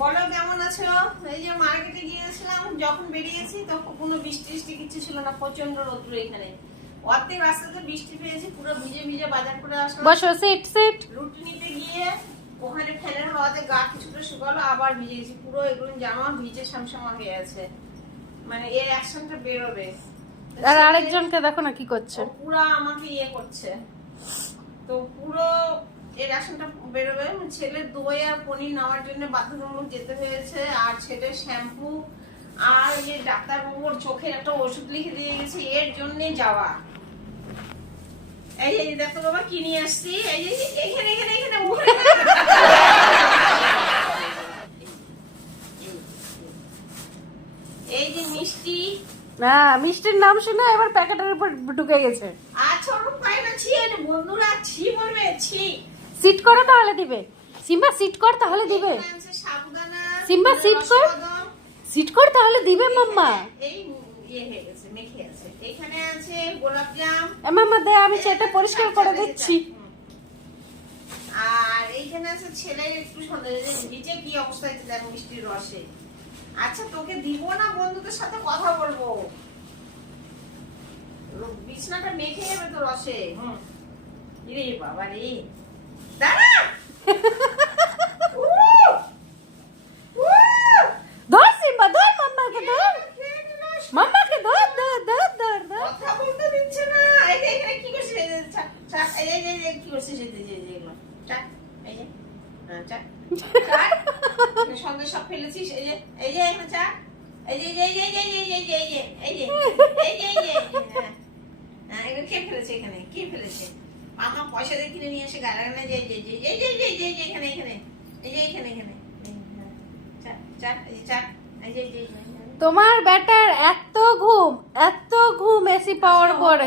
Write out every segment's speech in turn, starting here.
বলো কেমন আছো? এই যে মার্কেটে গিয়েছিলাম, যখন বেরিয়েছি তখন কোনো বৃষ্টি কিছু ছিল না, প্রচন্ড রোদ্র এখানে। অর্ধেক রাস্তাতে বৃষ্টি পেয়েছি, পুরো ভিজে ভিজে বাজার করে আসলাম। বসো, সিট। রুটি নিতে গিয়ে ওখানে ফ্যানের হাওয়াতে গা কিছুটা শুকালো, আবার ভিজে গেছি পুরো, এগুলো জামা ভিজে শামশামা হয়ে আছে। মানে এর অ্যাকশনটা বেরোবে। আর আরেকজনকে দেখো না কি করছে, পুরো আমাকে ইয়ে করছে। তো পুরো এর অ্যাকশনটা বেরোবে। ছেলের দই আর পনির নেওয়ার জন্য বাধ্যতামূলক যেতে হয়েছে, আর ছেলের শ্যাম্পু আর যে ডাক্তারবাবুর চোখের একটা ওষুধ লিখে দিয়ে গেছে, এর জন্যই যাওয়া। এই যে দেখো বাবা কি নিয়ে আসছি, এই যে এখানে এখানে এখানে এই যে মিষ্টি। না মিষ্টির নাম শুনে এবার প্যাকেটের উপর ঢুকে গেছে। আচ্ছা ওরকম পাই না, ছি বন্ধুরা ছি বলবে, ছি। সিট করো তাহলে দিবে। সিম্বা সিট কর তাহলে দিবে। সাবুদানা, সিম্বা সিট কর, সিট কর তাহলে দিবে মাম্মা। এই ইয়ে হয়ে গেছে, মেখে আছে। এখানে আছে গোলাপজাম। মাম্মা দে, আমি সেটা পরিষ্কার করে দিচ্ছি। আর এইখানে আছে ছেলের একটু সন্দেহ, নিচে কি অবস্থা হচ্ছে দেখ মিষ্টির রসে। আচ্ছা তোকে দিব না, বন্ধুদের সাথে কথা বলবো। বিছনাটা মেখে যাবে তো রসে। রে বাবা রে, দাঁড়া। ধর সিম্বা, ধর মাম্মাকে, ধর মাম্মাকে, ধর ধর ধর ধর ধর। কথা বলতে দিচ্ছে না। এই যে এখানে কি করছিস, এই যে চাক, এই যে কি করছিস, এই যে এগুলো চাক, এই যে চাক চাক, সঙ্গে সব ফেলেছিস। এই যে এখানে চাক, এই যে এই যে এই যে এই যে এই যে এই যে এই যে এই যে এই যে হ্যাঁ এগুলো কে ফেলেছে, এখানে কে ফেলেছে? মামা পয়সা দিয়ে কিনে নিয়ে এসে গালাগালা, যে এই যে এই যে এই যে এই যে এখানে এখানে এই যে এখানে এখানে চাক চাক, এই যে চাক, এই যে এই যে তোমার ব্যাটার এত ঘুম এসি পাওয়ার পরে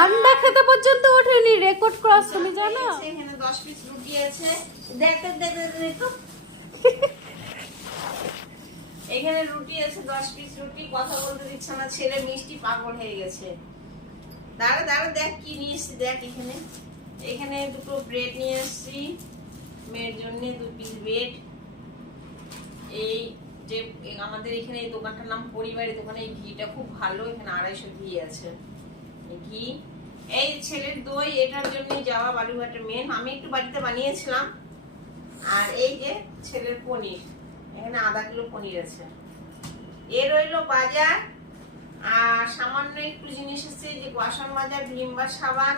আন্ডা খেতে পর্যন্ত ওঠেনি, রেকর্ড ক্রস। তুমি জানো এখানে 10 পিস রুটি আছে, দেখ দেখ দেখ দেখ তো এখানে রুটি আছে 10 পিস রুটি। কথা বলতে দিচ্ছে না ছেলে, মিষ্টি পাগল হয়ে গেছে। দাঁড়া দাঁড়া, দেখ কি নিয়ে এসেছি, দেখ এখানে এখানে দুটো ব্রেড নিয়ে এসেছি মেয়ের জন্য, 2 পিস ব্রেড। এই যে আমাদের এখানে এই দোকানটার নাম পরিবারের দোকান, এই ঘিটা খুব ভালো, এখানে 250 ঘি আছে ঘি। এই ছেলের দই, এটার জন্যই যাওয়া বালুঘাটের মেন, আমি একটু বাড়িতে বানিয়েছিলাম। আর এই যে ছেলের পনির, এখানে আধা কিলো পনির আছে। এ রইলো বাজার, আর সামান্য একটু জিনিস আছে, যে বাসন মাজা, ভিম বা সাবান।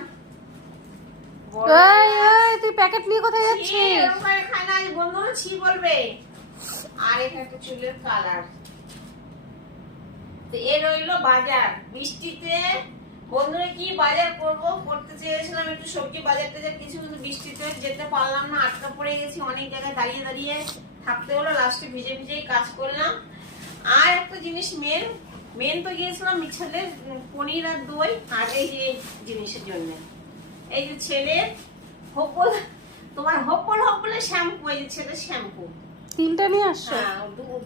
তুই প্যাকেট নিয়ে কোথায় যাচ্ছিস? খাই না, বন্ধুরা ছি বলবে। আর এখানে একটা চুলের কালার। তো এ রইলো বাজার। বৃষ্টিতে বন্ধুরা কি বাজার করতে চেয়েছিলাম একটু সবজি বাজার টাজার কিছু, কিন্তু বৃষ্টিতে যেতে পারলাম না, আটকা পড়ে গেছি অনেক জায়গায়, দাঁড়িয়ে দাঁড়িয়ে থাকতে হলো। লাস্টে ভিজে ভিজেই কাজ করলাম। আর একটা জিনিস মেন তো গিয়েছিলাম ছেলের পনির আর দই, আর এই যে জিনিসের জন্য এই যে ছেলের হপল, তোমার হপলে শ্যাম্পু, এই যে ছেলের শ্যাম্পু 3টা নিয়ে আসছো? হ্যাঁ,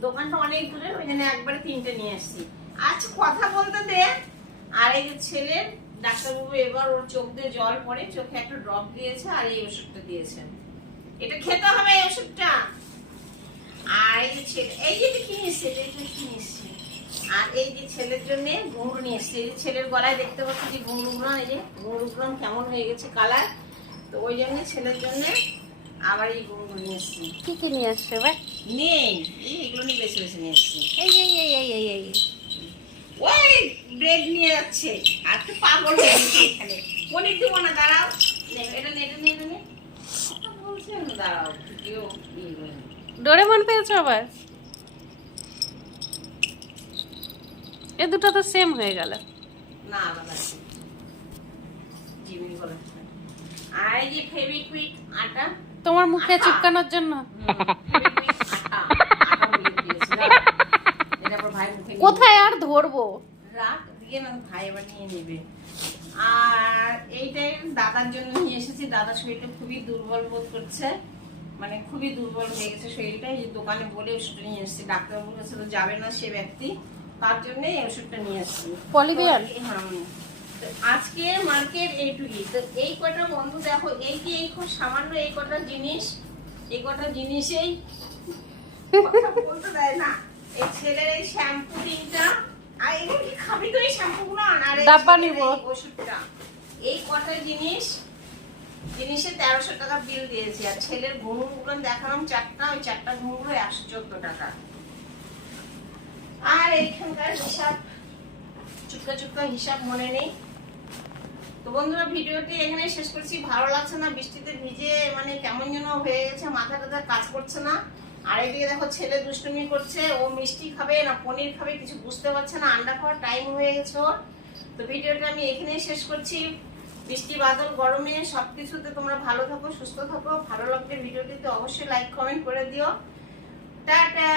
দোকানটা অনেক দূরে, ওই জন্য একবারে 3টে নিয়ে আসছি। আচ্ছা কথা বলতে দে। আর এই যে ছেলের ডাক্তারবাবু এবার ওর চোখ দিয়ে জল পড়ে, চোখে একটা ড্রপ দিয়েছে, আর এই ওষুধটা দিয়েছেন, এটা খেতে হবে এই ওষুধটা। আর এই যে ছেলে, এই যে কি নিচ্ছে, এটা কি নিচ্ছে। আর এই যে ছেলের জন্য ঘুঙরু নিয়ে এসছে, এই যে ছেলের গলায় দেখতে পাচ্ছি যে ঘুঙরুগুলো, এই যে ঘুঙরুগুলো কেমন হয়ে গেছে কালার, তো ওই জন্য ছেলের জন্য আবার এই ঘুঙরু নিয়ে এসছি। কি কি নিয়ে আসছে ভাই? নেই, এইগুলো নিয়ে বেছে বেছে নিয়ে এসছি। এই ওই ব্রেড নিয়ে যাচ্ছে, আর তো পাগল হয়ে গেছে এখানে। পনির দিব না, দাঁড়াও, এটা নিয়ে বলছে না, দাঁড়াও কেউ ডোরেমন পেয়েছো আবার? এ দুটো তো সেম হয়ে গেল না, আলাদা জিমিনি বলে। আর এই যে ফেভিকুইক আটা, তোমার মুখে চিপকানোর জন্য। কোথায় আর ধরবো, রাখ দিয়ে না, ভাই এবার নিয়ে নেবে। আর এইটাই দাদার জন্য নিয়ে এসেছি, দাদার শরীরটা খুবই দুর্বল বোধ করছে, মানে খুবই দুর্বল হয়ে গেছে শরীরটা। এই দোকানে বলে ওষুধটা নিয়ে এসেছি, ডাক্তারবাবুর কাছে তো যাবে না সে ব্যক্তি, তার জন্য এই ওষুধটা নিয়ে এসেছি পলিবিয়ান। আজকে মার্কেট এইটুকুই। তো এই কটা বন্ধু দেখো, এই যে এই খুব সামান্য এই কটা জিনিস, এই কটা জিনিসেই কথা বলতে দেয় না। এই ছেলের এই শ্যাম্পু তিনটা, আর এগুলো কি খাবি তো এই শ্যাম্পুগুলো আন, আর এই ডাব্বা ছেলের নিব। এই ওষুধটা, এই কটা জিনিসে 1300 টাকা বিল দিয়েছি। আর ছেলের ঘুমগুলো দেখালাম চারটা, ওই চারটা ঘুমগুলো 114 টাকা। আর এইখানকার হিসাব চুপকা হিসাব মনে নেই। তো বন্ধুরা, ভিডিওটি এখানে শেষ করছি। ভালো লাগছে না, বৃষ্টিতে ভিজে মানে কেমন যেন হয়ে গেছে, মাথা টাথা কাজ করছে না। আর এদিকে দেখো ছেলে দুষ্টুমি করছে, ও মিষ্টি খাবে না পনির খাবে কিছু বুঝতে পারছে না, আন্ডা খাওয়ার টাইম হয়ে গেছে ওর। তো ভিডিওটা আমি এখানেই শেষ করছি। বৃষ্টি বাদল গরমে সবকিছুতে তোমরা ভালো থাকো, সুস্থ থাকো। ভালো লাগলে ভিডিওটিতে অবশ্যই লাইক কমেন্ট করে দিও। টাটা।